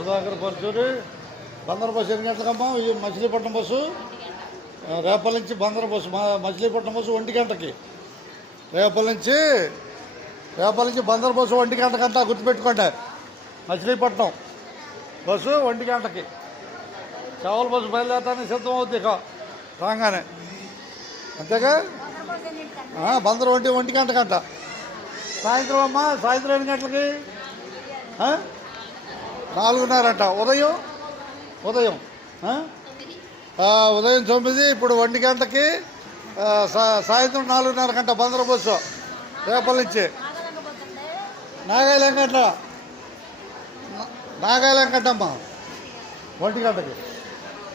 Sudhakar Paruchuri. Bandar bus ఎన్ని గంటలకమ్మా? ఈ Machilipatnam bus రేపల నుంచి బందర్ బస్సు మచిలీపట్నం బస్సు 1 గంటకి. రేపల నుంచి బందర్ బస్సు 1 గంటకంట, గుర్తుపెట్టుకోండి. మచిలీపట్నం బస్సు 1 గంటకి. చావల బస్సు బయలుదేరటానికి సిద్ధం అవుద్ది ఇక రాగానే, అంతేగా. బందర్ 1 గంటకంట. సాయంత్రం అమ్మా, సాయంత్రం ఎన్ని గంటలకి? 4:30 ఉదయం 9. ఇప్పుడు 1 గంటకి, సాయంత్రం 4:30 గంట బందర్ బస్సు రేపల నుంచి. నాగాయలం గంటమ్మా 1 గంటకి.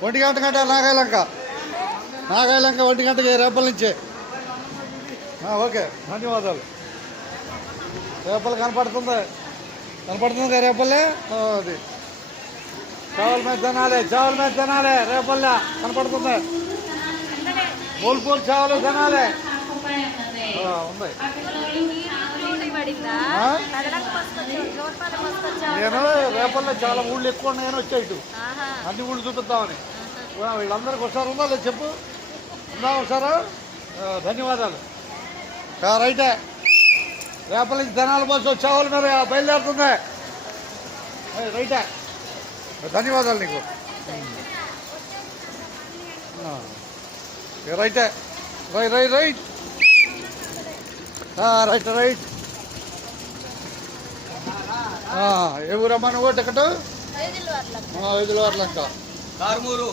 1 గంట కంట నాగాయలంక 1 గంటకి రేపల నుంచి. ఓకే, ధన్యవాదాలు. రేపలు కనపడుతుంది రేపల్లే. అది చావల మీద తినాలి రేపల్లే కనపడుతుంది. పూలు చావలు తినాలి ఉంది. నేను రేపల్లే చాలా ఊళ్ళు ఎక్కువ నేను వచ్చా ఇటు, అన్ని ఊళ్ళు చూపిద్దామని. వీళ్ళందరికీ ఒకసారి ఉందా లేదు చెప్పు, ఉందా ఒకసారా? ధన్యవాదాలు. రైటే, రేపల నుంచి ధనాల బస్సు చావల మీద బయలుదేరుతుంది. రైటే, ధన్యవాదాలు నీకు. రైటే, రైట్. ఏ ఊరమ్మా నువ్వు? టికెట్ ఐదులవార్లంక. కార్మూరు.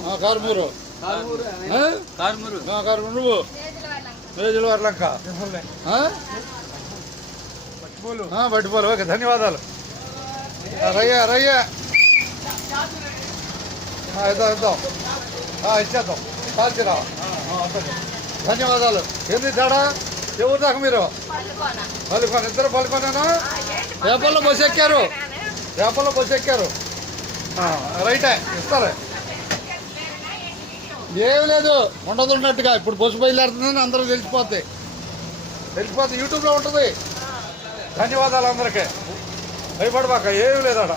నువ్వు ఐదులవార్లంక. బట్టిపోలు. ఓకే, ధన్యవాదాలు. రయ్యా ఇద్దాం ఇచ్చేద్దాం. కాల్చిరా. ధన్యవాదాలు. ఏంది తేడా? ఎవరు దాకా మీరు? పలుకోన. ఇద్దరు పలుకోనేనా? రేపల్లో బస్సు ఎక్కారు. రైటే, ఇస్తారే. ఏమి లేదు, ఉండదున్నట్టుగా. ఇప్పుడు బస్సు బయలుదేరుతుందని అందరూ తెలిసిపోద్ది. యూట్యూబ్లో ఉంటుంది. ధన్యవాదాలు అందరికీ. భయపడబాక, ఏమి లేదు అక్కడ.